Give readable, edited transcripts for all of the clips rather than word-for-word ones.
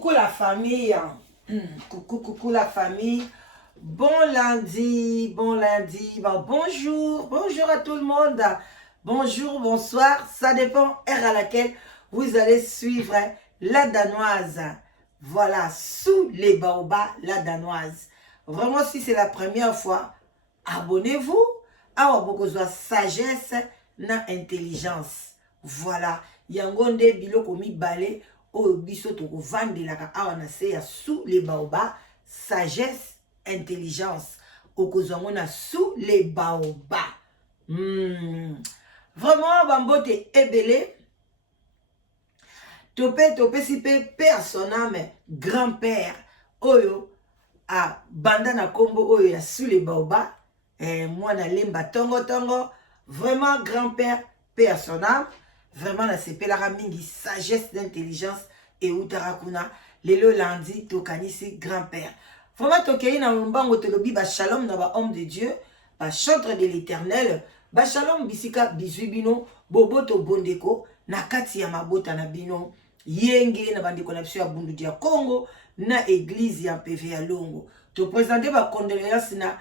coucou la famille. Coucou la famille. Bon lundi. Bonjour à tout le monde. Bonjour, bonsoir. Ça dépend heure à laquelle vous allez suivre la danoise. Voilà, sous les baobabs, la danoise. Vraiment, si c'est la première fois, abonnez-vous. Awa bokozwa sagesse na intelligence. Voilà. Yangonde biloko mibale o biso to vandelaka awa na se ya sous les baobabs, sagesse, intelligence. Okozwango na sous les baobabs. Vraiment bambote ebele. Topé si pe personname grand-père oyo a banda na kombo oyo ya sous les baobabs. Moi na lemba tongo vraiment grand-père personnel, vraiment na sepelaka mingi sagesse d'intelligence et utarakuna lelo lundi tokanisi grand-père. Vraiment tokei na mbango tolobi ba shalom na ba homme de Dieu, ba chantre de l'Éternel, ba shalom bisika bizubino boboto bondeko na kati ya mabota na bino yenge na bandeko na biso ya bundu dia Congo na église ya PV ya Longo. To présenter ba condoléances na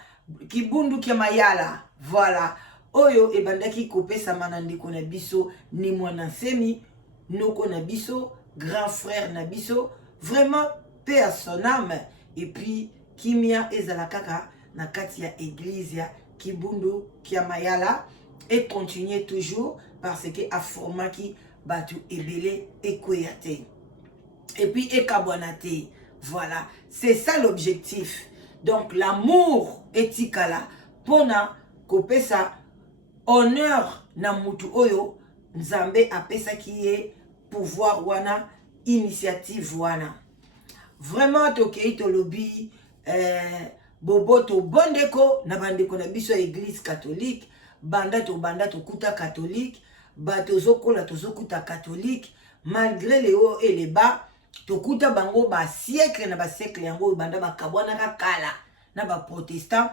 Kibundu kia mayala, voilà. Oyo ebandaki kopesa manandiko na biso ni mwana semi, noko na biso, grand frère na biso, vraiment paix à son âme. Et puis kimia ezala kaka na kati ya église ya Kibundu kia mayala et continuer toujours parce que a formaki batu ebele ekoyate. Et puis ekabwanate. Voilà, c'est ça l'objectif. Donc l'amour etikala pona kopesa honneur na mutu oyo nzambe apesa kiye pouvoir wana initiative wana. Vraiment tokei tolobi boboto bondeko na bandeko na biso église catholique banda to kuta catholique bato zokola tozokuta catholique malgré les hauts et les bas. Tokuta bango ba siècle na ba siècle yango banda bakabwana kala na ba protestant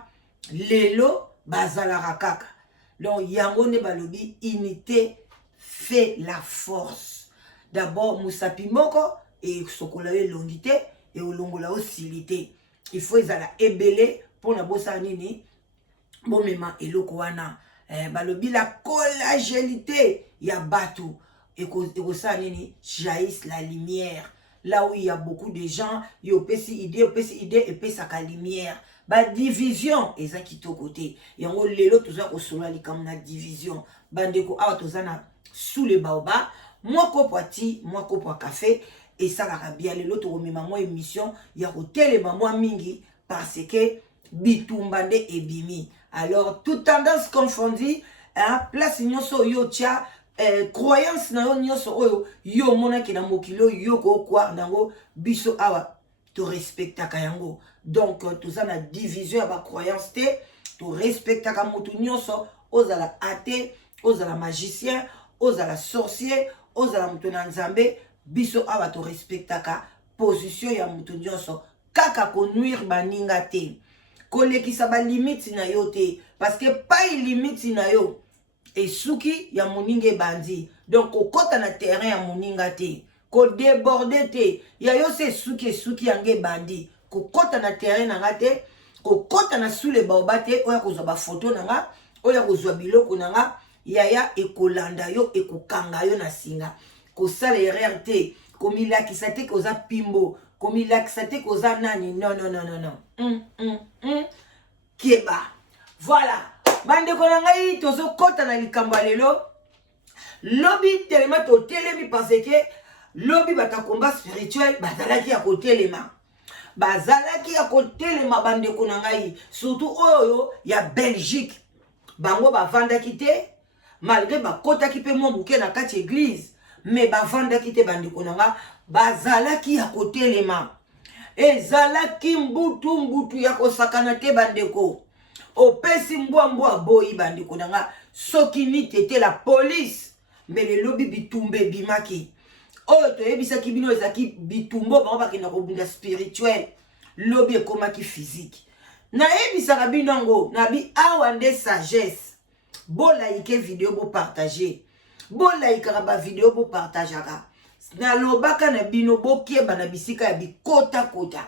lelo bazala kaka. Donc yango ne balobi unité fait la force. D'abord musapi moko et sokola longité et olongola osilité. Il faut ezala ebele pour na bosa nini bomema eloko wana balobi la collagélité ya batu et kosa nini jaillisse la lumière. Là où il y a beaucoup de gens, il y a idée, et puis ça la lumière. Ba division, et ça qui est au côté. Et on lelo tout ça au soleil comme la division. Bandeko awa tozana sous les baobabs. Moi kopati, moi kopa café. Et ça la bien lelo to remema moi émission. Il y a hôtel et maman mingi parce que bitumbande et bimi. Alors toute tendance confondue, hein, place nyonso yo tia. Croyance na yo nyonso oyo yo mona ki na mokilo yo ko kwa nango biso awa to respectaka yango. Donc tozana division ya ba croyance te, to respectaka mutu nyonso, ozala athée, ozala magicien, ozala sorcier, ozala mutu na nzambe, biso awa to respectaka position ya mutu nyonso kaka ko nuire baninga te. Kolekisa ba limite na yo te parce que pas limite na yo et souki ya moninge bandi. Donc au kota na terrain ya moninga te, ko déborder te. Ya yo se souki yange bandi. Ko kota na terrain na ngate, ko kota na sous les baobabs te, oya kozwa ba photo nanga, oya kozwa biloko nanga, yaya ekolanda yo ekokanga yo na singa. Ko sala erreur te, ko milakisa te koza pimbo, ko milakisa te koza nani. Non. Keba. Voilà. Bande konangai tozo kota na likamba lelo. Lobby telema to telemi parce que lobby bata combat spirituel bazalaki ya kotelema. Bazalaki ya kotelema bande konangai surtout oyo ya Belgique. Bango bavanda kite malgré bakota ki pe mo buke na kati église mais bavanda kite bande konanga bazalaki ya kotelema. Ezalaki mbutu ya kosakana te bandeko. Opesi mbwa boyi bandeko nanga soki ni tete la police mbele lobi bitumbe bimaki oyo to yebisa ki bino ezaki bitumbo bango bakina kobunda spirituel lobi ekomaki physique na yebisa ka binongo na bi awa nde sagesse bo like video bo partager bo like ka ba video bo partager na lobaka na bino bokeba na bisika ya bikota kota.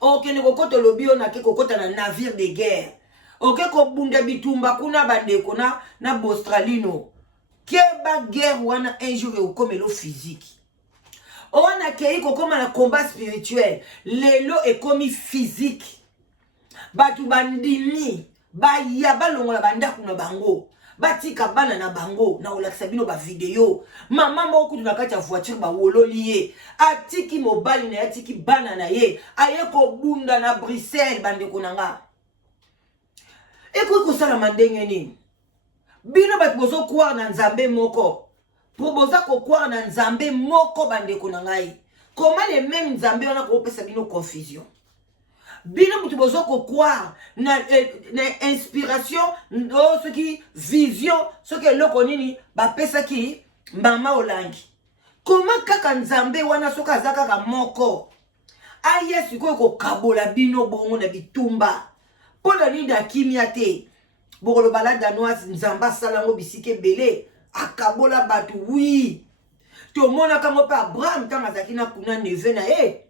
Ok, ne kokota lobio na ke kokota na navire de guerre. Ok, ko bunda bitumba kuna bandeko na Bostralino. Keba guerre wana un jour e komelo physique. On a kei kokoma na combat spirituel. Lelo e komi physique. Batu bandimi ba ya balongola bandaku na bango. Batika bana na bango na olakisa bino ba video. Mama moko na kati ya voiture ba wololi ye. Atiki mobali na atiki bana na ye. Aye ko bunda na Bruxelles bandeko nanga. Eko ko sala mandenge nini? Bino bat bozo croire na Nzambe moko. Pour boza ko croire na Nzambe moko bandeko nangai. Comment les mêmes Nzambe wana ko pesa bino confusion? Bino mutu bozo ko croire na inspiration, ce qui vision, ce que loko nini ba pesa ki mama olangi. Comment kaka Nzambe wana soka zaka ka moko? Aye siko ko kabola bino bongo na bitumba. Pona ni da kimia te. Bokolo balada noise Nzamba salango bisike belé. Akabola batu oui. To mona kango pa Abraham tanga zakina kuna neve na e.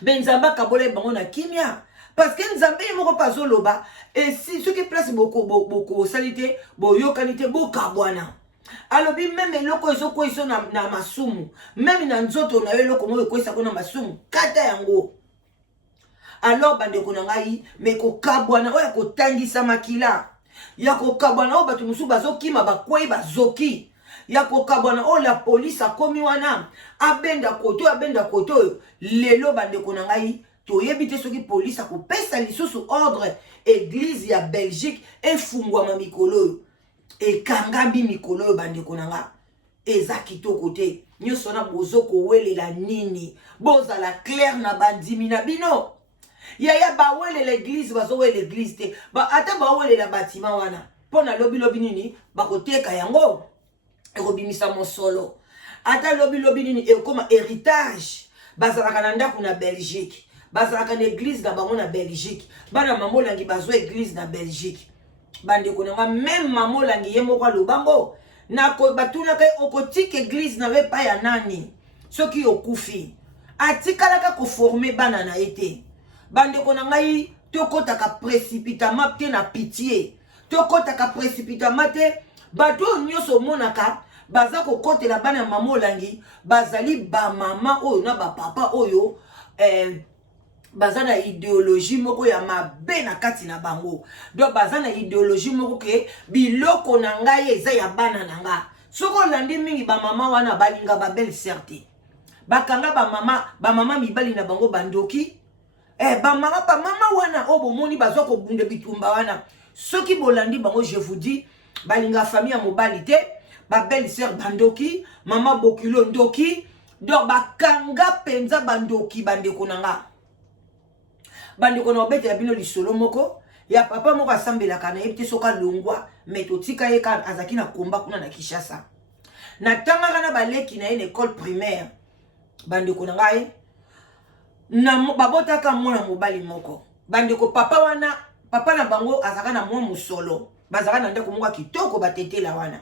Ben Nzamba kabola bango na kimia. Parce que Nzambe moko pa zoloba et si ce qui place beaucoup salité, bo yokanité bo kabwana. Alors bi même eloko ezoko iso na masumu. Même na nzoto na eloko mo ko isa kona masumu. Kata yango. Alors bande ko ngai me ko kabwana oya ko tangisa makila. Ya ko kabwana o batu musu bazokima bakwei bazoki. Ya ko kabwana o la police akomi wana abenda koto lelo bande ko ngai to yebite soki police akopesa lisusu ordre église ya Belgique efungwa mikolo e kangambi mikolo bande ko nanga eza kitoko te nyoso na bozoko welela nini bozala clair na bandimi na bino. Ya bawele l'église bazowele l'église te ba ata bawele la bâtiment wana pona lobi nini bakoteka yango ekobimisa mosolo ata lobi nini ekoma héritage bazalaka na ndako na Belgique bazalaka na église na bango na Belgique bana mamolangi bazwa église na Belgique bande konanga même mamolangi ye moko lobango na ko batuna kai okotika église na vepa ya nani soki okufi atikalaka ko former bana na été. Bande konangai tokotaka précipitamment te na pitié tokotaka précipitamment te bato nyoso monaka baza ko kotela bana mamolangi bazali ba mama oyo na ba papa oyo baza na idéologie moko ya mabe na kati na bango donc baza na idéologie moko ke biloko na ngai eza ya bana na nga soko landi mingi ba mama wana balinga ba belle certé bakanga ba mama mibali na bango bandoki ba mama wana obo moni bazwa ko bunde bitumba wana soki bolandi bango je vous dis balinga famille ya mobali te ba belle sœur bandoki mama bokilo ndoki donc bakanga penza bandoki bande konanga bande kona obete ya bino lisolo moko ya papa moko asambela kana yebite soka longwa metotika ye kan azaki na komba kuna na Kinshasa na tanga kana baleki na une école primaire bande konanga na babotaka mwana mobali moko bandeko papa wana papa na bango azaka na mwa musolo bazaka na ndeko moko kitoko batetela wana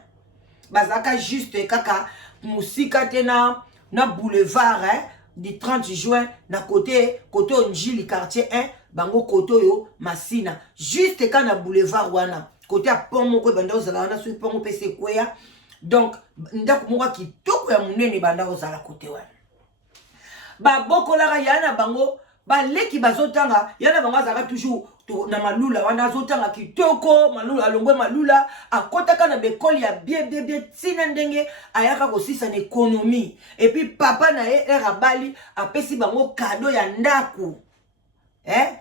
bazaka juste kaka musika te na boulevard du 30 juin na côté Njili quartier 1 bango côté yo Masina juste kana boulevard wana côté a pont moko banda ozala wana so pont pese kwea donc ndeko moko kitoko ya munene banda ozala côté wana ba bokolaka yana bango baleki bazotanga yana bango azaka toujours na malula wana azotanga kitoko malula alongwe malula akotaka na bekoli ya bien tina ndenge ayaka kosisa na économie et puis papa na ye erabali apesi bango cadeau ya ndaku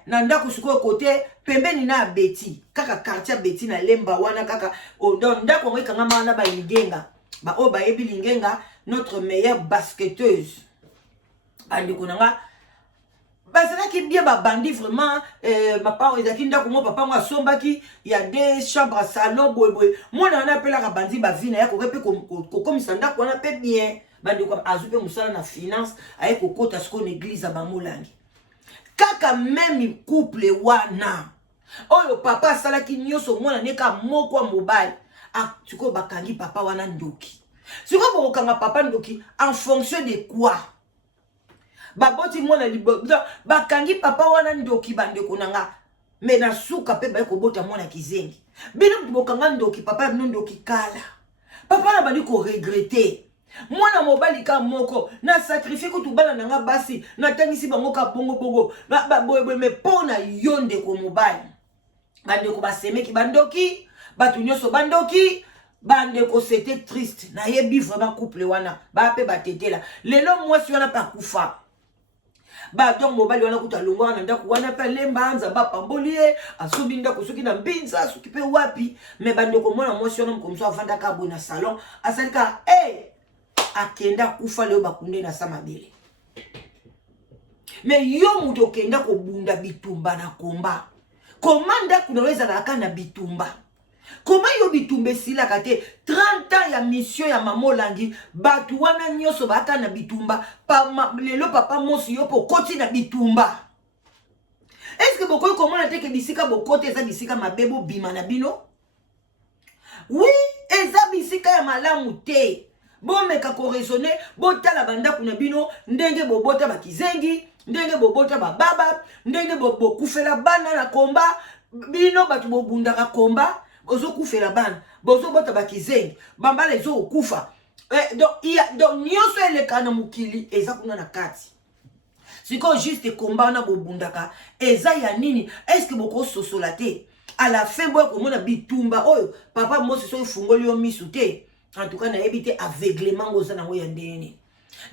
na ndaku siko côté pembeni na Beti kaka quartier Beti na Lemba wana kaka don ndaku ngo kangama na ba lingenga ba o ba yebi lingenga notre meilleure basketteuse bandeko nanga bazala ki bien ba bandi vraiment papa ezaki ndako mo papa ngo asombaki ya des chambres salon boy mona na apela ka bandi ba vina ya ko pe ko komisa ndako wana pe bien bandeko azupe musala na finance aye ko kota sko na église ba molangi kaka même couple wana oyo papa salaki nyoso mona neka moko mobile tuko bakangi papa wana ndoki Si vous avez papa ndoki, en fonction de quoi? Baboti mwana libo, bakangi papa wana ndoki bandeko nanga. Mais na suka pe ba ko bota mwana kizengi. Bino bokanga ndoki papa ndoki kala. Papa na bali ko regretter. Mwana mobali ka moko na sacrifice ko tubala nanga basi na tangisi bango ka bongo bongo. Ba boye me pona yonde ko mobali. Bandeko basemeki bandoki, batu nyoso bandoki. Bandeko c'était triste. Na yebi vraiment couple wana. Ba pe batete la. Lelo moi si wana pa kufa. Ba donc mobali wana kuta longwa na ndako wana pa lemba nza ba pambolie asubi ndako soki na mbinza soki pe wapi me bandeko mwana mwasi wana mkomso avanda ka bona salon asalika akenda kufa leo bakunde na sama bele me yo muto kenda ko bunda bitumba na komba komanda kunaweza na kana bitumba. Comment yo bitumbe sila kate 30 ans ya mission ya mamolangi batu wana nyoso baka na bitumba lelo papa mosi yo po koti na bitumba. Est-ce que boko komona te ke bisika bokote eza bisika mabebo bima na bino? Oui, eza bisika ya malamu te. Bon meka ko raisonner botala banda kuna bino ndenge bobota bakizengi, ndenge bobota bababa, ndenge bokufela bana na komba bino batu bobundaka komba. Bozo kufela bana, bozo bota bakizengi, bambala ezo okufa. Donc nyoso elekana mukili eza kuna na kati. Siko juste combat na bobundaka, eza ya nini? Est-ce que boko sosola te? À la fin boy komona bitumba oyo, papa mosi so fungoli yo misu te. En tout cas na ebité aveuglement goza na ngoya ndene.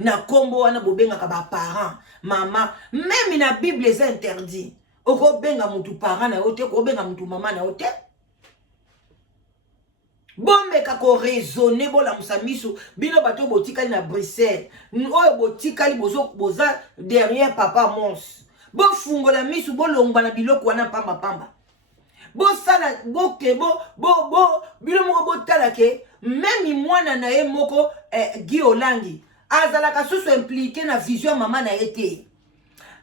Na kombo wana bobengaka ba parents, mama, même na Bible est interdit. Oko benga mutu parent na yote, ko benga mutu mama na yote. Bombe kako raisonner bola musamiso bino bato botikali na Bruxelles oyo botikali boza derrière papa mons bo fungola misu bo longba na biloko wana pamba pamba bo sala bo kebo bo bino moko botala ke même mwana na ye moko Guy Olangi azalaka susu impliqué na vision mama na ete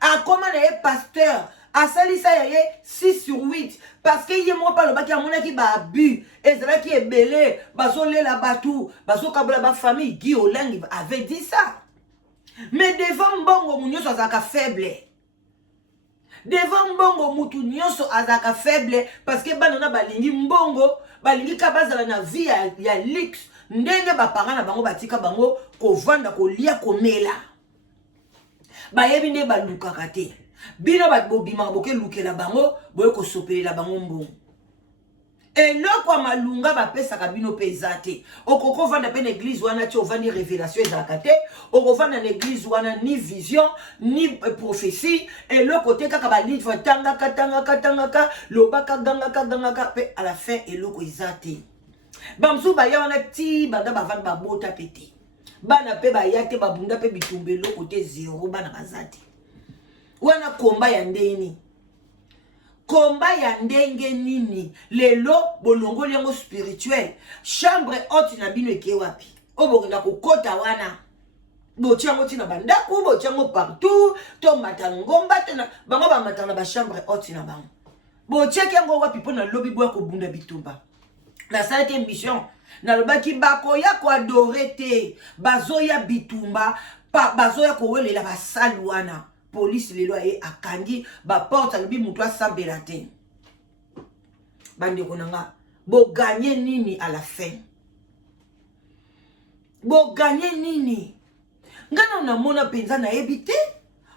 akoma na ye pasteur asalisa ya ye 6 sur 8 parce que ye mo palo baki amona ki ba abus ezala ki ebele bazolela batu bazokabola ba famille. Guy Olangi avait dit ça, mais devant mbongo munyoso azaka faible, devant mbongo mutu nyonso azaka faible parce que banana balingi mbongo balingi ka bazala na vie ya luxe ndenge ba parents na bango batika bango ko vanda ko lia ko mela bayebi nde balukaka te. Bino bat bobima boke lukela bango boye ko sopela bango mbongo. Eloko malunga ba pesa ka bino pezate. Okoko vanda pe na église wana ti ovandi révélation ezalaka te. Oko vanda na église wana ni vision ni prophétie. Eloko te kaka ba livre tanga lobaka ganga pe à la fin eloko ezate. Bamsu ba ya wana ti banda ba vanda ba bota pete. Bana pe ba yate ba bunda pe bitumbe loko te zéro bana bazate. Wana komba ya ndeni. Komba ya ndenge nini. Lelo bolongo liango spirituel. Chambre haute na bino eke wapi. Obo na kokota wana. Botiango tina bandako, botiango partout. To matangomba tena bango ba matana ba chambre haute na bango. Botiaki yango wapi pona lobi boya ko bunda bitumba. La sainte mission na lobaki bako ya ko adorer te. Bazoya bitumba, bazoya ko welela ba saluana. Police lelo aye akangi ba porte alibi mutu asambela te. Bande konanga bo gagner nini à la fin? Bo gagner nini? Ngana na mona penza na ebite?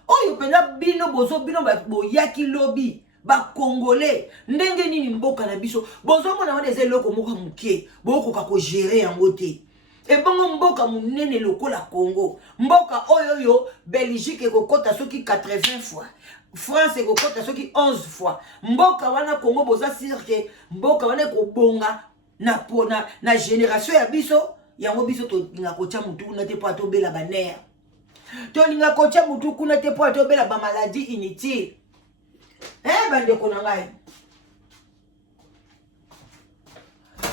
Oyo penza bino bozo bino bo yaki lobby ba congolais ndenge nini mboka na biso bozo mona wana ezelo ko moka muke bo ko ka ko gérer yango te. Et bon mboka munene lokola Congo. Mboka oyoyo Belgique ekokota soki 80 fois. France ekokota soki 11 fois. Mboka wana Congo boza sirke. Mboka wana ekobonga na pona na génération ya biso. Yango biso to linga kocha mutu kuna te po atobela baner. To linga kocha mutu kuna te po atobela ba maladie inutile. Bande kona ngai.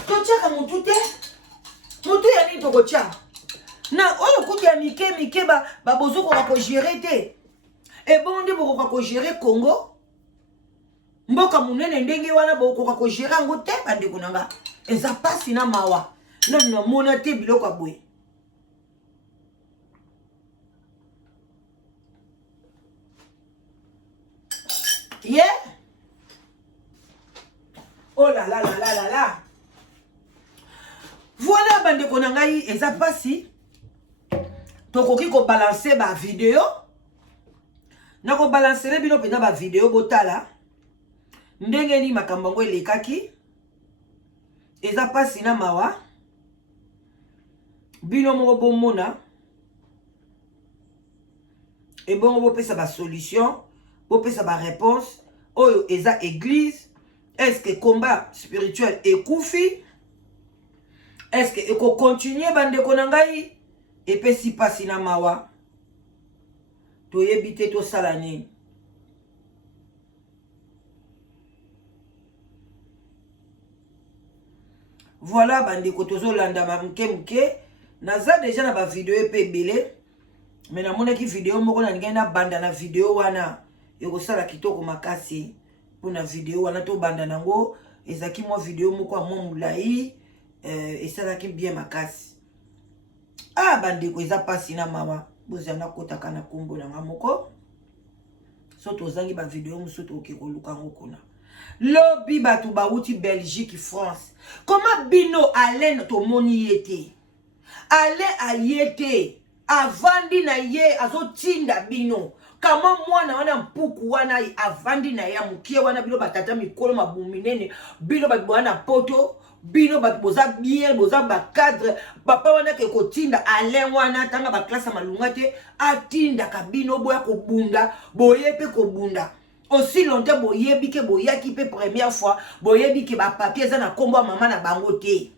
To chaka mutu te. Mutu ya nini toko tia na oyo kuti ya mike ba bozo ko gérer te. Et bon ndi boko ko gérer Congo mboka munene ndenge wana boko ko gérer ngo te bande kunanga eza pasi na mawa na mona te biloko boye Yeah. Oh là là là là là là. Voilà bande konangai eza pasi. Tokoki ko balancer ba vidéo. Na ko balancer bino pena ba vidéo botala. Ndenge ni makambo ngo elekaki. Eza pasi na mawa. Bino moko bomona. Et bon bo pesa ba solution, bo pesa ba réponse. Oyo eza église. Est-ce que combat spirituel est koufi? Est-ce que eko continuer bande konangai? Et puis si pasi na mawa. To yebite to salane. Voilà bande kotozo landa mke. Naza déjà na ba vidéo epe belé. Mais na mona ki vidéo moko na ngena banda na vidéo wana. Yoko sala kitoko makasi. Pour na vidéo wana to banda nango ezaki mo vidéo moko a mo mulai esalaki bien makasi. Ah bande ko eza pasi na mawa bozana kotaka na kombo na ngamoko soto zangi ba vidéo musoto okeko lukango kuna lobi batu bauti Belgique France. Comment bino Alain to moni yete Alain ayete avandi na ye azotinda bino. Kama mwana wana mpuku wana avandi na ya mukie wana bino batata mikolo mabuminene bino batwana poto bino batboza bien boza ba cadre papa wana ke kotinda Alain wana tanga ba classe malunga te atinda kabino boya ko bunda boyepe ko bunda aussi longtemps boyebi ke boyaki pe première fois boyebi ke ba papier za na kombo mama na bango te.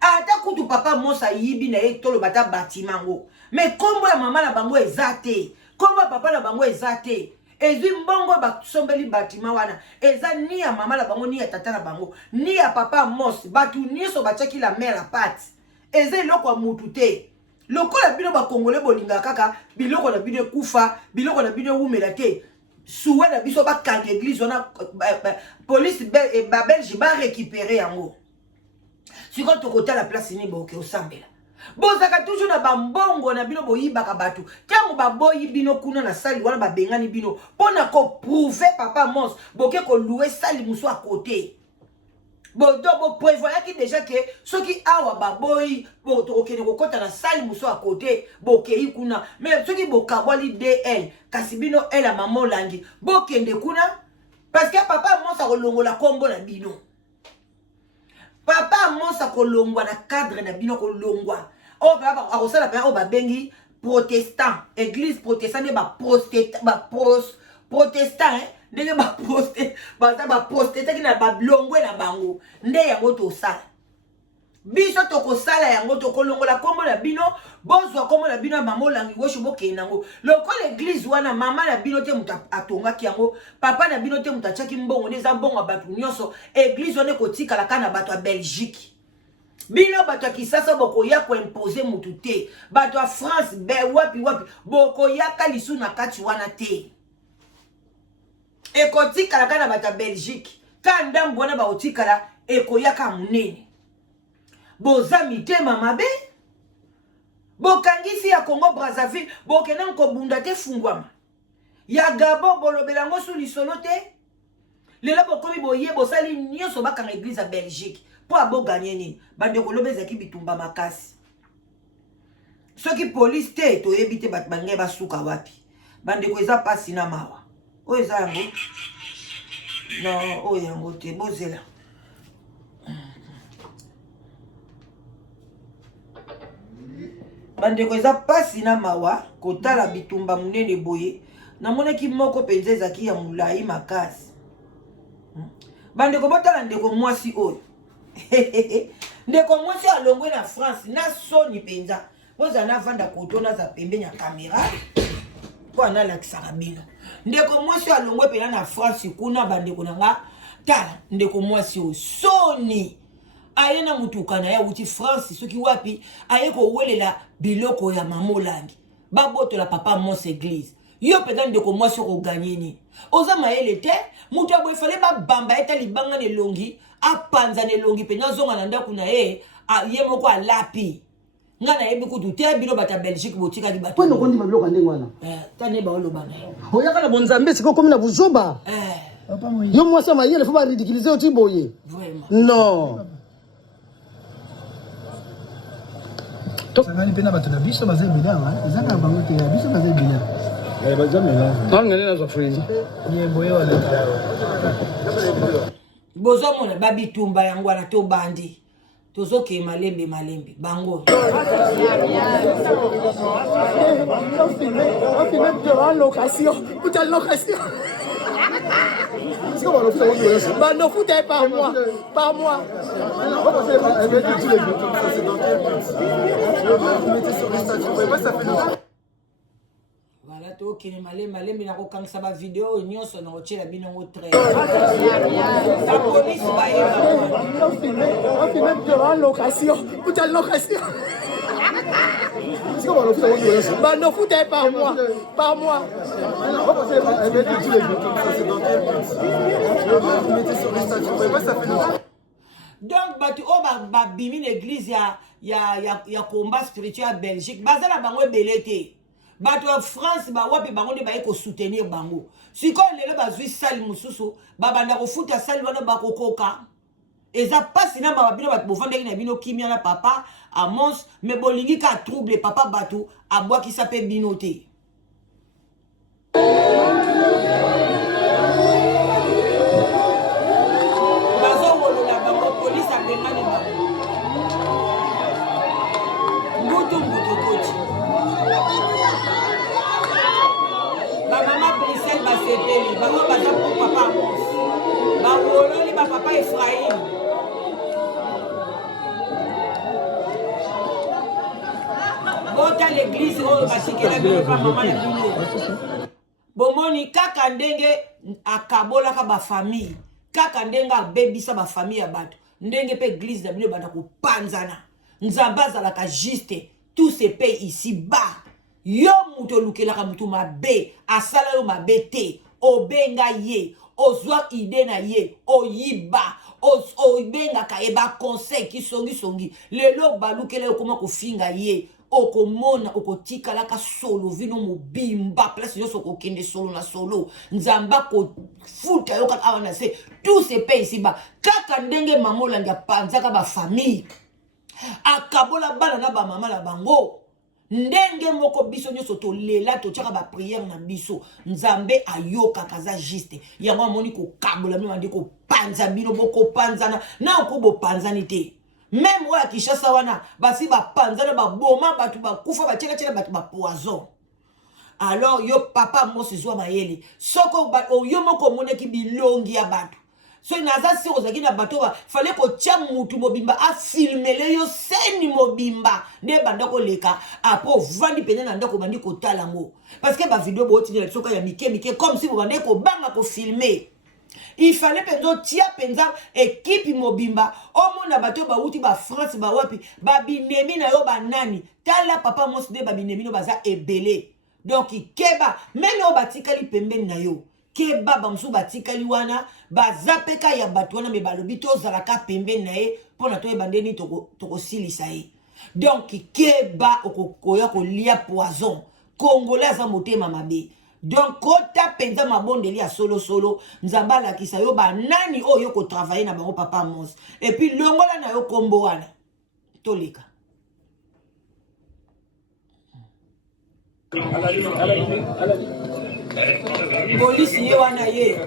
Ata kutu papa mosa yibi na ye tolo bata batimango. Mais kombo ya mama na bango ezate. Kombo ya papa na bango ezate. Ezwi mbongo ba sombeli batima wana. Eza ni ya mama na bango ni ya tata na bango. Ni ya papa mos. Batu niso bachaki la mère la pati. Eze loko mutu te. Loko la bino ba kongole bolinga kaka. Biloko na bino kufa. Biloko na bino umela te. Souwe na biso ba kange église wana. Police belge ba récupérer yango. Si quand tu côté la place ni boke osambela. Bozaka toujours na bambongo na bino boyibaka batu. Tango baboyi bino kuna na sali wana babengani bino. Pona ko prouver papa mons boke ko louer sali muso à côté. Bodo bo prévoyait ki déjà que ceux qui awa baboyi bo to okene ko kota na sali muso à côté boke kuna. Mais ceux qui bokabwali DL kasibino elle a maman langi bokende kuna parce que papa mons a kolongola kombo na bino. Papa monsa kolongwa na cadre na bino kolongwa. O baba akosala pe o babengi protestant, église protestant ne ba protestant ndenge ba protestant ki na ba blongwe na bango. Nde yango to sala. Biso to ko sala yango to kolongola kombo na bino, bozwa kombo na bino mama langi wosho bokenango. Loko l'église wana mama na bino te muta atonga ki yango, papa na bino te muta chaki mbongo neza mbongo batu nyonso, église wana ko tika la kana batu a Belgique. Bino batu a Kisasa boko ya ko imposer mutu te. Batu a France be wapi boko ya kalisu na kati wana te. Eko tika la kana batu a Belgique. Kanda mbona ba otika la eko ya ka munene. Boza mitema mabe bokangisi ya Congo Brazzaville bokena ko bunda te fungwama ya Gabon bolobelango su lisolo te lelo bokomi boye bosali nyonso bakanga église à Belgique po abo gagner nini bande kolobeza ki bitumba makasi soki police te to yebite bat bange basuka wapi bande ko eza pasi na mawa o eza yango non o yango te bozela bande ko eza pasi na mawa kotala bitumba munene boye na monaki moko penza ezaki ya mulai makasi bande ko botala ndeko mwasi oyo ndeko mwasi alongwe na France na soni penza boza na vanda kotona za pembeni ya kamera po analakisaka bino ndeko mwasi alongwe pena na France kuna bande ko nanga tala ndeko mwasi oyo soni aye na mutukana ya uti France soki wapi aye ko welela biloko ya mamolangi baboto la papa mons église yo peda ndeko mwasi ko gagner ni oza mayele te mutu abo ifale ba bamba eta libanga ne longi apanza ne longi pena zonga na ndaku na ye moko alapi ngana yebi kutu te bino bata Belgique botika di bato po no kondi mabilo kande ngwana tane ba olo bana oyaka na bonzambe siko komi na buzoba yo mwasi ma yele faut pas ridiculiser oti boye vraiment non sangani pena bato na biso baza bilanga ezaka bango te biso baza bilanga baza mélange ngane na zo frezi ye boye wala bozo mona babitumba yango na to bandi tozo ke malembe bango location bah non foutez par mois voilà to ke malembe na ko kangisa ba vidéo nyonso na otela bino ngo très la police ba location bah non foutez par mois donc batu o ba bimi l'église ya combat spirituel à Belgique bazala bango ebelete bato ya France ba wapi bango nde baye ko soutenir bango sikoyo lelo bazwi sali mususu babanda kofuta sali wana bakokoka eza pasi na babino bato bovandaki na bino kimia na papa Amos me bolingi ka trouble papa batu abwakisa pe bino te bazowolola bango polisi abengani bango mbutu koti bamama Bruxelles basepeli bango baza po papa Amos bawololi bapapa Ephraim bota l'église oyo batikela bino pa mama na bino bomoni kaka ndenge akabolaka bafamille kaka ndenge abebisa bafamille ya bato ndenge pe église na bino banda kopanzana nzambe azalaka juste tout se paye ici bas yo mutu olukelaka mutu mabe asala yo mabe te obenga ye ozwa ide na ye oyiba obengaka ye baconseil kisongisongi lelo balukela yo koma kofinga ye okomona okotikalaka solo vino mobimba place nyonso okokende solo na solo nzambe akofuta yo kaka awa na se tout se paye ici bas kaka ndenge mama olangi apanzaka bafamille akabola bana na bamama na bango ndenge moko biso nyonso tolela totiaka bapriere na biso nzambe ayokaka aza juste yango amoni kokabola bino bandi kopanza bino bokopanzana na oko bopanzani te même oyo ya Kinshasa wana basi bapanzana baboma bato bakufa batielatiela bato bapoison alors yo papa mosi zwa mayele soko yo moko omonaki bilongi ya bato so naza si ozaki na bato fallait kotia mutu mobimba afilmele yo seni mobimba nde banda koleka apo vandi pene na ndako bandi kotala ngo parce que ba vidéo botinela soka ya mike comme si bobande ko banga ko filmer il fallait penzo tia penza équipe mobimba omona bato ba uti ba France ba wapi ba binemi na yo banani tala papa mosi de ba binemi no baza ebele donc keba mene o batikali pembeni na yo keba bamsu batikali wana bazapeka ya bato wana me balobi tozalaka pembeni na ye mpona toyeba ndeni tokosilisa ye donc keba okokoya kolia poison congolais aza motema mabe donc kota penza mabondeli ya solo nzambe alakisa yo banani oyo yo kotravaille na bango papa Amos et puis longola na yo kombo wana toleka polisi ye wana ye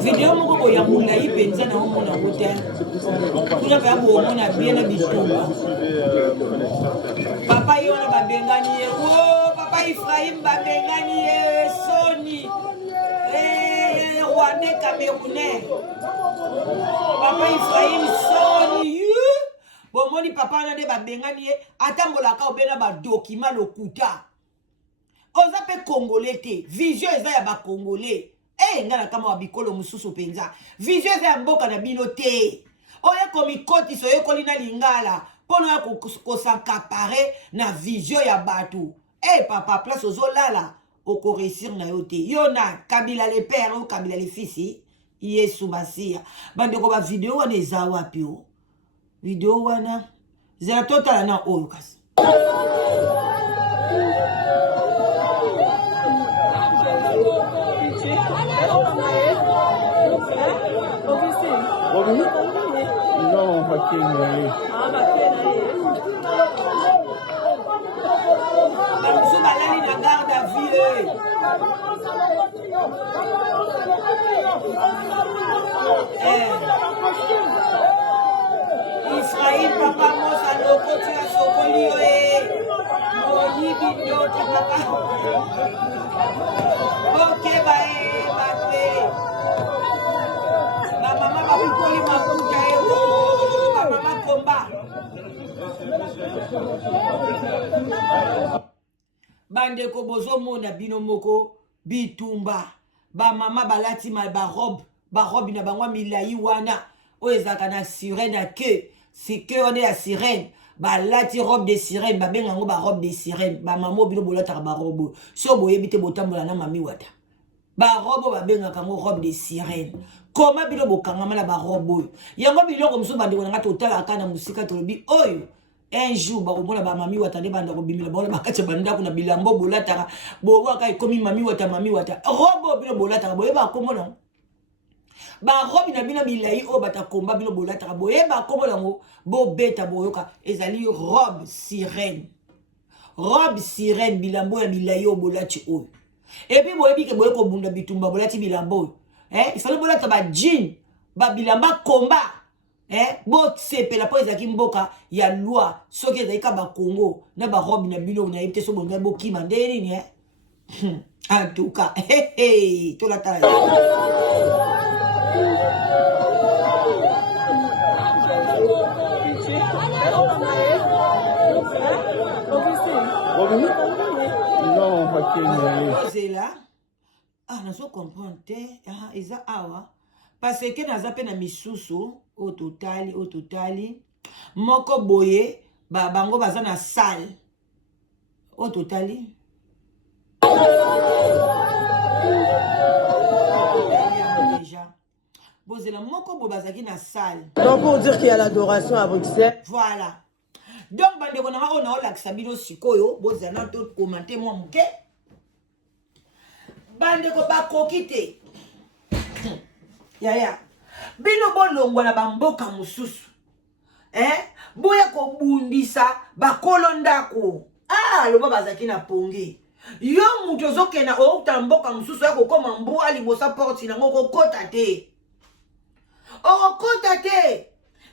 video moko koyambula yi penza na omona kote kuna pa bomona bien na bitumba papa ye wana babengani ye papa Ephraim babengani ye soni rwandais camerounais papa Ephraim soni bomoni papa wana nde babengani ye atambolaka obena badokima lokuta oza pe congolais te vision eza ya bakongolais nga na kama wa bikolo mususu penza vision eza ya mboka na bino te oye komikotisa oyekoli na lingala mpono ya kosankapare na vision ya bato papa place ozolala okoresir na yo te yo na Kabila le père ou Kabila le fils Yesu Masia. Bandeko ba video wana eza wapi o? Video wana zela totala na oyo kasi. Bamsu balali na garde à vue. Israël papa mosa loko tu as sokolio oyibi ndoto papa. Ok bae la mama babikoli makuta la mama komba. Bandeko bozo mona bino moko bitumba ba mama balati mal ba robe na bangwa milai wana oyezaka na sirène à queue si que on est à sirène balati robe de sirène ba benga ngo ba robe de sirène ba mama bino bolata ba robe so boyebite botambola na mami wata ba robe ba benga kango robe de sirène koma bino bokangama na ba robe yango biloko mso bandeko na ngata otala kana musika tolobi oyo un jour ba komona ba mami wata nde banda ko bimila bona bakati banda kuna bilambo bolataka bo waka ikomi mami wata robe bino bolataka boyeba komona ba robe na bino milai o batakomba bino bolataka boyeba komona ngo bo beta boyoka ezali robe sirène bilambo ya milai o bolati o et puis boyebi ke boyeko bunda bitumba bolati bilambo il fallait bolata ba jean ba bilamba komba bo sepela po ezaki mboka ya loi soki ezali ka ba Congo na ba robe na bino na yebite so bonga bo kima ndeni ni en tout cas to la tala c'est là nazo comprendre eza awa parce que naza pe na misusu au totali moko boye bango baza na salle au totali déjà bozela moko bo bazaki na salle donc pour dire qu'il y a l'adoration à Bruxelles voilà donc bandeko na ngako na olakisa bino sikoyo bozela na to commenter moi muke bandeko bakoki te yaya bino bolongwa na bamboka mosusu boya kobundisa bakolo ndako loba bazaki na pongi yo mutu ozokenda outa mboka mosusu ya kokoma mbwa libosa porti nango okokota te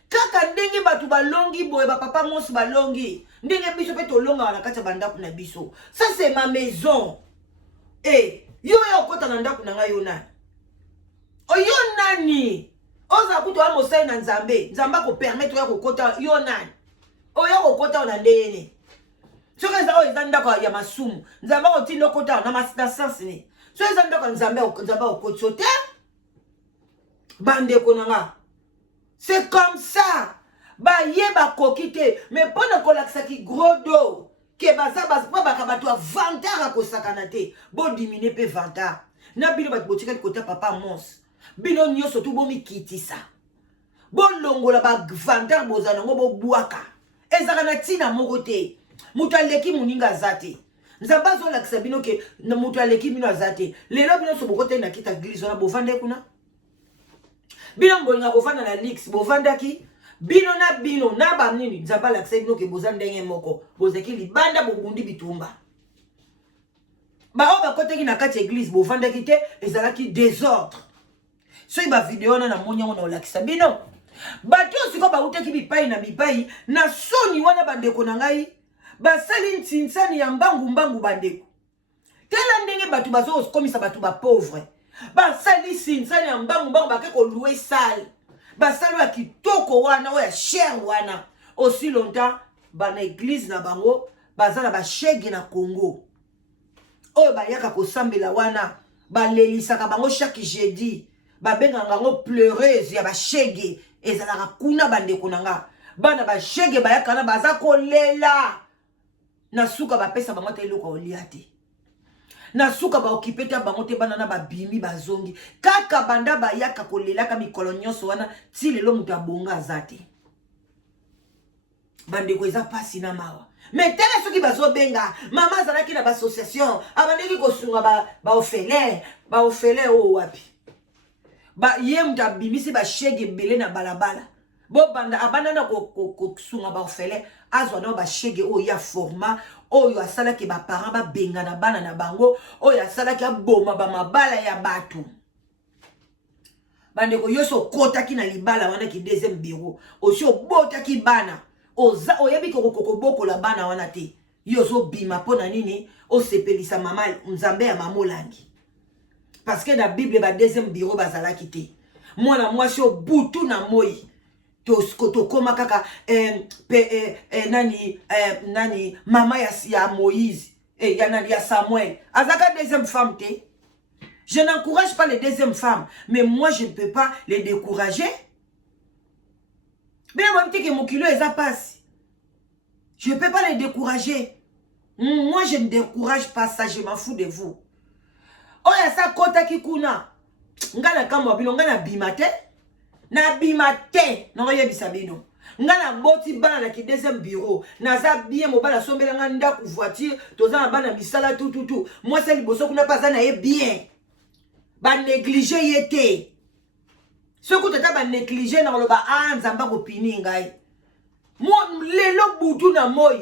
kaka ndenge batu balongi boye bapapa mosi balongi ndenge biso pe tolonga na kati ya bandako na biso ça c'est ma maison yo ya okota na ndako na ngai yo nani oyo nani oza kuto wa mosai na nzambe ko permettre ya kokota yo nani oyo kokota na ndene soka eza oyo eza ndako ya masumu nzambe otinda okota na sens ne so eza ndako nzambe okotso te bandeko na nga c'est comme ça bayeba koki te mais pona kolakisa ki gros dos ke baza baka bato ya vantara kosakana te bo dimine pe vantara na bino bato botikaki kota papa mons bino nyonso tu bomikitisa bolongola ba vantara bozana ngo bobwaka ezaka na tina moko te mutu aleki moninga aza te nzambe azolakisa bino ke mutu aleki bino aza te lelo bino so bokote na kita glise wana bovanda kuna bino mbolinga bovanda na lix bovandaki bino na banini nzambe alakisa bino ke boza ndenge moko bozaki libanda bobundi bitumba bao bakoteki na kati église bovandaki te ezalaki désordre soki bavideo wana na moni yango na olakisa bino bato siko bautaki bipai na soni wana bandeko na ngai basali ntinsani ya mbangu bandeko tela ndenge bato bazokomisa bato bapauvre basali sinsani ya mbangu bake kolue sale basali ya kitoko wana oya cher wana aussi longtemps bana église na bango baza na bashege na Congo oyo bayaka kosambela wana balelisaka bango chaque jeudi babenganga ngo pleureuse ya bashege ezalaka kuna bandeko nanga bana bashege bayaka na baza kolela na suka bapesa bango te eloko olia te na suka ba okipeta bango te bana na ba bimi bazongi kaka banda ba yaka kolelaka mikolo nyonso wana ti lelo mutu abonga azate bande ko eza pasi na mawa mais tala soki bazobenga mama azalaki na ba association abandeki kosunga ba ofele o wapi ba ye mutu abimisi ba shege bele na balabala bo banda abanda na kosunga ba ofele azwa na ba shege o ya forma oyo asalaki ba parents ba benga na bana na bango oyo asalaki aboma ba mabala ya batu bande ko yoso kotaki na libala wana ki deuxième bureau osi obotaki bana oza oyebi kokoko boko la bana wana te yoso bima pona nini o sepelisa mama nzambe ya mamolangi parce que na Bible ba deuxième bureau bazalaki te mwana mwasi obutu na moi to koma kaka nani mama ya Moïse ya Samuel azaka deuxième femme te. Je n'encourage pas les deuxièmes femmes, mais moi je ne peux pas les décourager. Mais moi je mon kilo passe. Je ne peux pas les décourager. Moi je ne décourage pas ça, je m'en fous de vous. Oh ya sa kota kikuna. Ngana kama bino ngana bimate. Na bimate. Non yebisa bino. Ngana boti bana na ki deuxième bureau. Naza bien mo bana sombela nganda ku voiture, toza na bana misala tout. Moi c'est liboso kuna pas na ye bien. Ba négliger yete. Ce que tata ba négliger na loba nzamba ko pini ngai. Moi lelo butu na moi.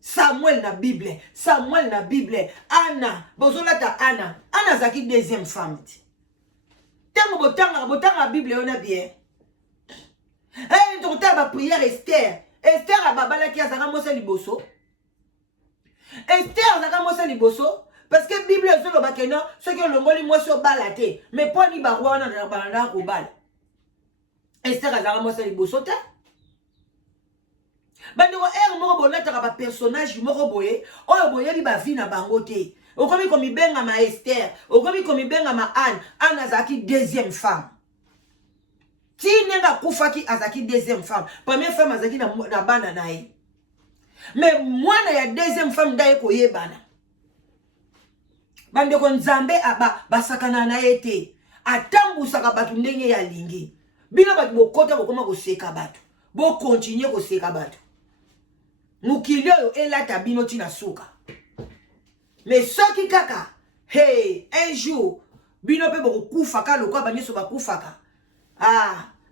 Samuel na Bible. Anna, bozolata Anna. Anna zaki deuxième femme. Tango botanga Bible on a bien. Donc ta ba prière Esther. Esther a babala ki azaka mosa liboso. Esther azaka mosa liboso. Parce que la Bible est sur le bakeno, ce que le moli moi sur balaté. Mais pas ni barwana na balanda ko bal. Esther azara moi sa libosota. Bande ko moko bonata ba personnage moko boye, oyo boye bi ba vie na bango te. Okomi komi benga ma Esther, okomi komi benga ma Anne azaki deuxième femme. Ti nenga kufaki azaki deuxième femme. Première femme azaki na bana nae. Mais moi na ya deuxième femme ndaye ko yebana. Bande ko nzambe basakana na ete atambusaka batu ndenge ya lingi bino batu bokota bokoma koseka batu bo continuer koseka batu mukili oyo elata bino tina suka mais soki kaka un jour bino pe bokufaka lokwa banyeso bakufaka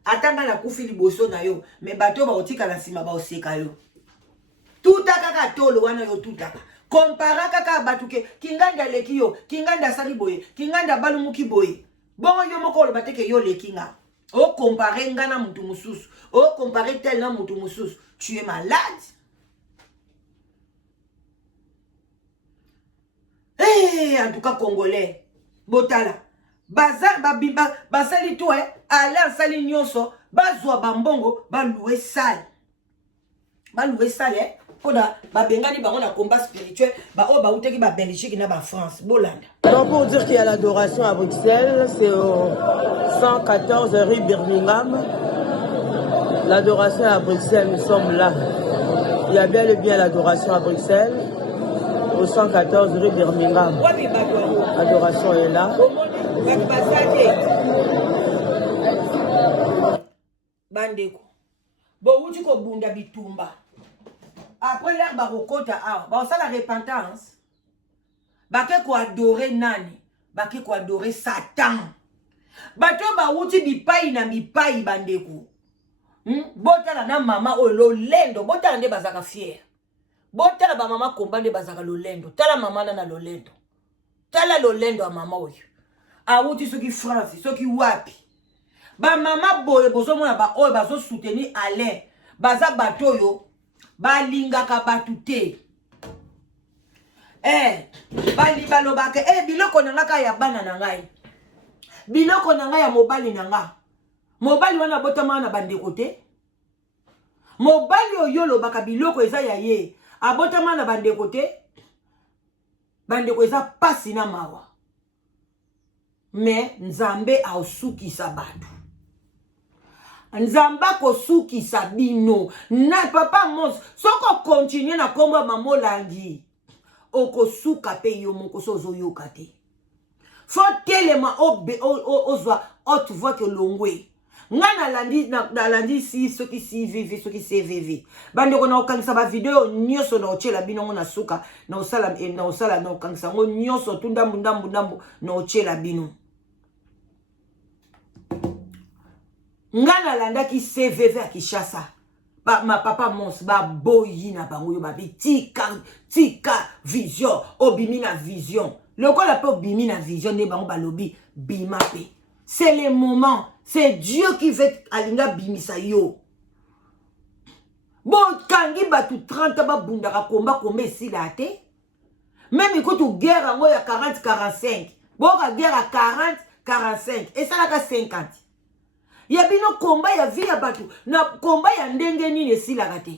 atanga na kufi liboso na yo mais bato baotika na sima baoseka yo tuta kaka tolo wana yo tutaka compara kaka batuke kinganda leki yo kinganda sali boye kinganda balumuki boye bongo yo moko lo bateke yo lekinga o comparer ngana mutu mususu o comparer tel na mutu mususu tu es malade. En tout cas congolais botala basali to ala sali nyonso bazwa bambongo balouer salle Koda ba bengani bango na combat spirituel ba o ba uteki ba Belgique na ba France bolanda. Alors pour dire qu'il y a l'adoration à Bruxelles, c'est au 114 rue Birmingham. L'adoration à Bruxelles, nous sommes là. Il y a bel et bien l'adoration à Bruxelles au 114 rue Birmingham. L'adoration est là. Bandeko. Bo uti ko bunda bitumba. Après l'air barokota on ça la repentance. Bake ko adorer nani? Bake ko adorer Satan. Bato ba uti bipai na bipai bandeko. Botala na mama o lolendo, botala nde bazaka fier. Botala ba mama komba nde bazaka lolendo. Tala mama na lolendo. Tala lolendo a mama oyo. A uti soki France, soki wapi. Ba mama boye bozo mona ba oyo bazo soutenir Alain. Baza bato yo balinga ka batu te. Bali balobaka biloko na ngaka ya bana na ngai. Biloko na ngai ya mobali na nga. Mobali wana botama na bandeko te. Mobali oyo lobaka biloko eza ya ye. Abotama na bandeko te. Bandeko eza pasi na mawa. Mais nzambe ausukisa batu. Nzamba kosukisa bino. Na papa mons. Soko continue na kombo mamolangi. okosuka pe yo moko sozo yoka te. Faut tellement ozwa haute voix que longwe. Nga na landi si soki si vivi soki si vivi. Bande ko na okangisa ba video nyoso na ochela bino na suka na osala na okangisa ngo nyoso tundambu na ochela bino. Nga na landa ki CVV a Kinshasa. Ma papa mons ba boyi na bango yo ba tika vision obimi na vision. Lokola pe obimi na vision ne bango ba lobi bima pe. C'est le moment, c'est Dieu qui veut alinga bimisa yo. Bon kangi batu 30 ba bundaka komba si la te. Même écoute guerre ngo ya 40 45. Bon ka guerre à 40 45 et ça la ka 50. Ya bino komba ya vie ya batu na komba ya ndenge nini esila te.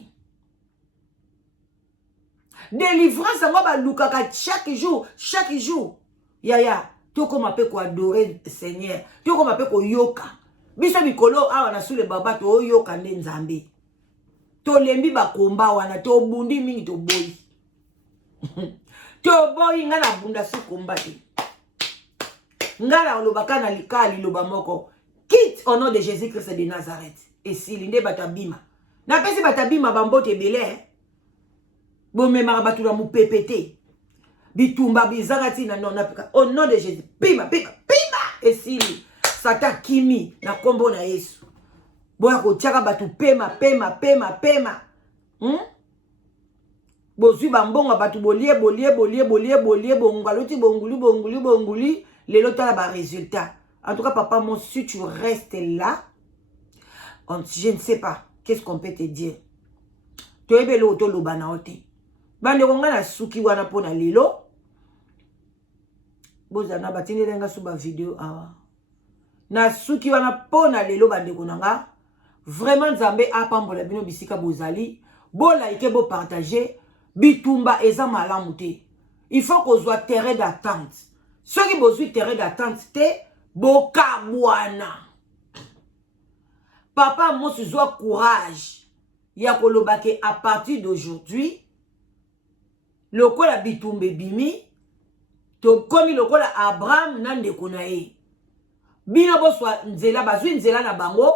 Délivrance ngo ba lukaka chaque jour. Ya toko mape ko adorer Seigneur. Toko mape ko yoka. Biso mikolo awa na sule baba to yoka nde Nzambe. To lembi ba komba wana to bundi mingi to boyi. To boyi nga na bunda su komba te. Nga na olobaka na likali loba moko. Quitte au nom de Jésus-Christ de Nazareth. Et si l'inde batabima. Na pesi batabima bambote belé. Bon memara batu na mu pépété. Bitumba bizarati na non apika. Au nom de Jésus. Pima. Et si Satan kimi na kombo na Yesu. Boya ko tiaka batu pema. Bozui bambonga batu bolie bonguloti bonguli. Les lots la ba résultat. En tout cas, papa, mon, si tu restes là, je ne sais pas. Qu'est-ce qu'on peut te dire? Tu es belle auto lobana ote. Bande konga na suki wana pona lilo. Bozana batine lenga suba vidéo awa. Na suki wana pona lilo bande konanga. Vraiment Nzambe apambola bino bisika bozali. Bo like bo partager. Bitumba eza malamu te. Il faut qu'on soit terrain d'attente. Ceux qui besoin terrain d'attente te. Boka bwana. Papa moi se joie courage. Ya kolobake à partir d'aujourd'hui. Lokola bitumbe bimi. To komi lokola Abraham nande konae. Bino bo swa nzela bazwi nzela na bango.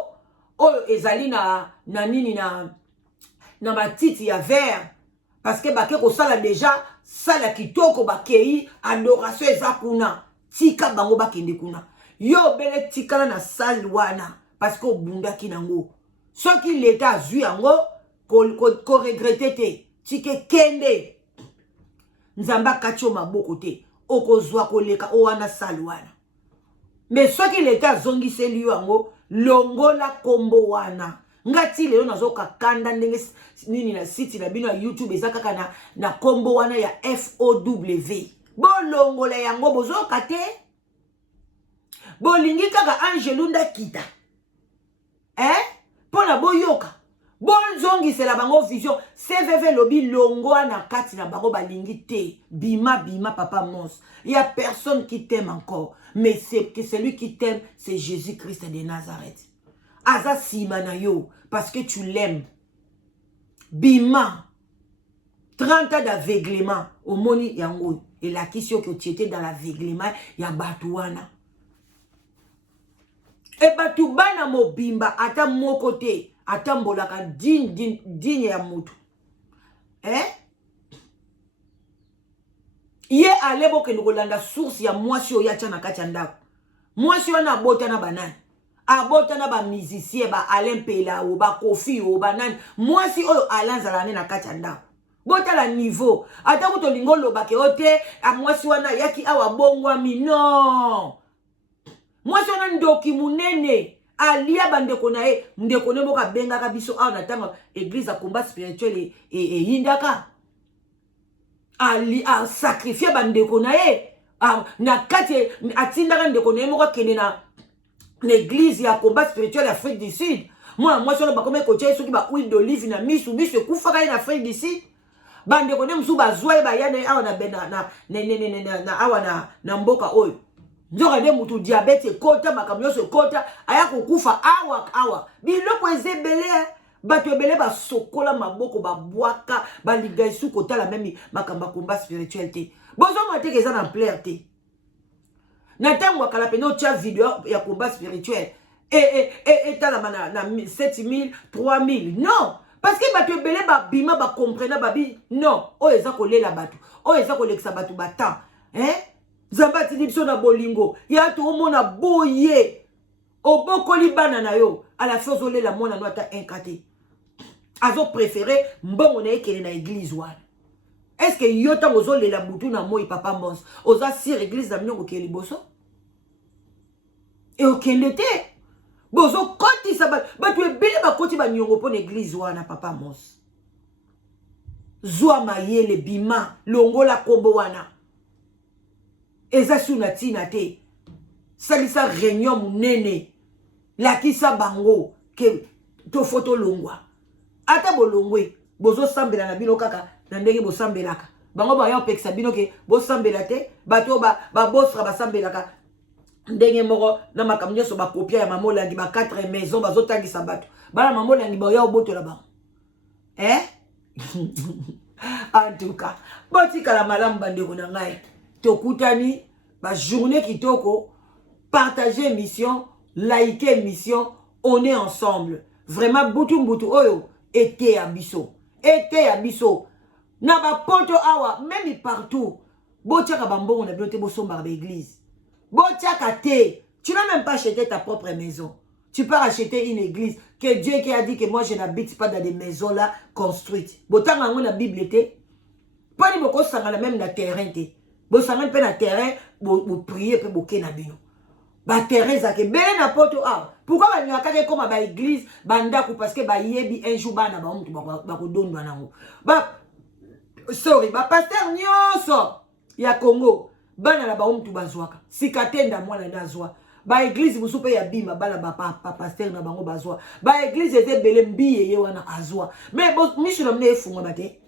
Oyo ezali na nini na matiti ya vert. Parce que bake ko sala déjà sala kitoko bakei adoration ezakuna. Tika bango bakende kuna. Yo bele tikala na sal wana parce que bunda kinango soki l'état zui yango ko regretter te tike kende Nzamba kacho maboko te okozwa koleka o wana sal wana mais soki l'état zongise liyo yango longola kombo wana ngati lelo nazoka kanda ndenge nini na site na bino ya YouTube ezaka na kombo wana ya FOW bolongola yango bozoka te. Bolingi kaka Angelunda kita. Pona boyoka. Bonzongi c'est la bango vision. CVV lobi longoa na kati na bango balingi te. Bima papa mons. Il y a personne qui t'aime encore. Mais c'est que celui qui t'aime, c'est Jésus-Christ de Nazareth. Aza simana yo. Parce que tu l'aimes. Bima. 30 ans d'aveuglement. Au moni yango. Et la question que tu étais dans l'aveuglement. Ya batouana. Et batu bana mobimba ata moko te ata mbolaka digne ya mutu. Ye alebo ke ngolanda source ya mwasi oya tana kati ndako. Mwasi wana abota na banani. Abota na ba musicien ba Alain Pela o ba Kofi o banani. Mwasi oyo alanza na kati ndako. Bota la niveau. Ata ko to lingolo ba ke ote a mwasi wana yaki awa bongwa mi non. Moi si on a ndoki munene alia bandeko na e ndeko ne boka benga ka biso awa na tanga église a combat spirituel et yindaka ali a sacrifier bandeko na e na kati atindaka ndeko na e moko kende na l'église ya combat spirituel Afrique du Sud. Moi si on a ba comme ko tche soki ba huile d'olive na misu kufa ka na Afrique du Sud. Bandeko ne msu ba zwa ba yana awa na bena na awa na mboka oyo. Nzoka de mutu diabete kota makamyo se kota aya kukufa awa biloko ezebele bato ebele basokola maboko babwaka baliga esu kotala meme makamba combat spirituel te bozonga te keza na plaire te na ntango akala pene otia video ya combat spirituel etalama na 7000 3000 non parce que bato ebele babima bakomprena babi non oyo eza kolela bato oyo eza kolekisa bato batan nzambe atindi biso na bolingo ya toomona boye obokoli bana na yo ala fi ozolela mwana no ata inkate azo préféré mbongo na ekele na église wana est-ce que yo ntango ozolela butu na moi papa mbonso oza sire église na minoko okeye liboso e okende te bozokotisa bato ebele bakoti baniongo mpo na église wana papa mbonso zwa mayele bima longola kombo wana eza su na ntina te salisa réunion monene lakisa bango ke tofo tolongwa ata bolongwe bozosambela na bino kaka na ndenge bosambelaka bango baya opekisa bino ke bosambela te bato babosra basambelaka ndenge moko na makambo nyonso bakopia ya mamolangi ba 4 maison bazotangisa bato bana mamolangi baya obotola bango en tout cas botikala malamu bandeko na ngai tokutani ba journée kitoko partager mission liker mission on est ensemble vraiment butu mbutu oyo été ya biso na ba poto awa même partout botiaka bambongo na bino te bosombaka ba église botiaka te tu n'as même pas acheté ta propre maison tu peux acheter une église que Dieu qui a dit que moi je n'habite pas dans des maisons là construites botanga ngo na Bible te pani boko sangana même na terrain te bo sangana pe na terrain bo prier pe boke na bino ba terrain za ke bele na poto awa pourquoi ba nyaka ke comme ba église bandako parce que ba yebi un jour bana ba mutu ba ko dondwa nango ba sorry ba pasteur nyonso ya Congo bana na ba mutu bazwaka sikatenda mwana nazwa ba église musu pe ya bima bana ba pasteur na bango bazwa ba église ete bele mbiye ye wana azwa mais misu na mne efunga bate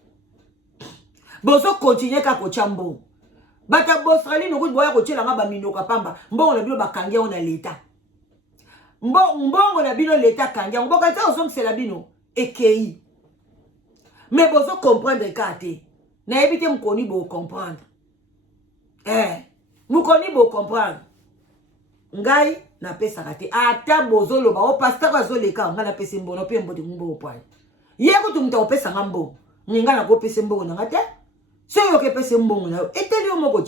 bozo continuer ka ko chambo bata bosrali no boya ko tshela nga ba minoka pamba mbongo na bino bakangia ona leta mbongo na bino leta kangia mboka ta osomsela bino ekei mais bozo comprendre kate na ebite mkoni bo comprendre mukoni bo comprendre ngai na pesa kate ata bozo loba o pasteur azoleka nga na pesa mbono pe mbote ngbo opwani ye ko tumta opesa ngambo ninga na ko pesa mbongo na ngate so yo ke pesa mbongo na yo eteli yo moko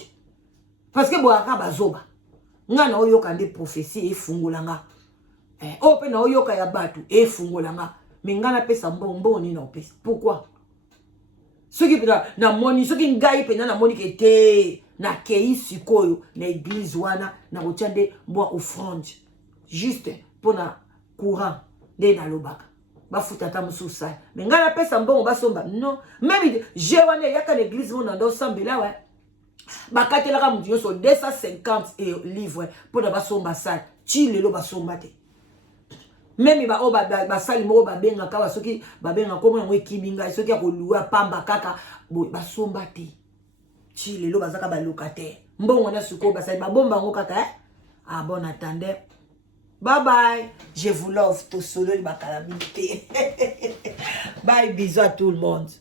parce que boaka bazoba nga na oyoka nde prophétie efungola nga o pe na oyoka ya batu efungola nga minga na pesa mbongo ni na opesa pourquoi soki pena na moni soki ngai pena na moni ke te na kei sikoyo na église wana na kotiande mwa offrande juste pour na courant de na lobaka bafuta ta mususa mais nga na pesa mbongo basomba non même je wana yaka na église mona ndo sambela wa bakatela ka mutu yoso 250 livres pour na basomba sa ti lelo basomba te même ba o ba sali mo ba benga ka soki ba benga ko mo ekibinga soki akoluwa pamba kaka basomba te ti lelo bazaka ba locataire mbongo na suko basali ba bomba ngo kaka ah bon attendez. Bye bye. Je vous love. Tout solo, il m'a calamité. Bye, bisous à tout le monde.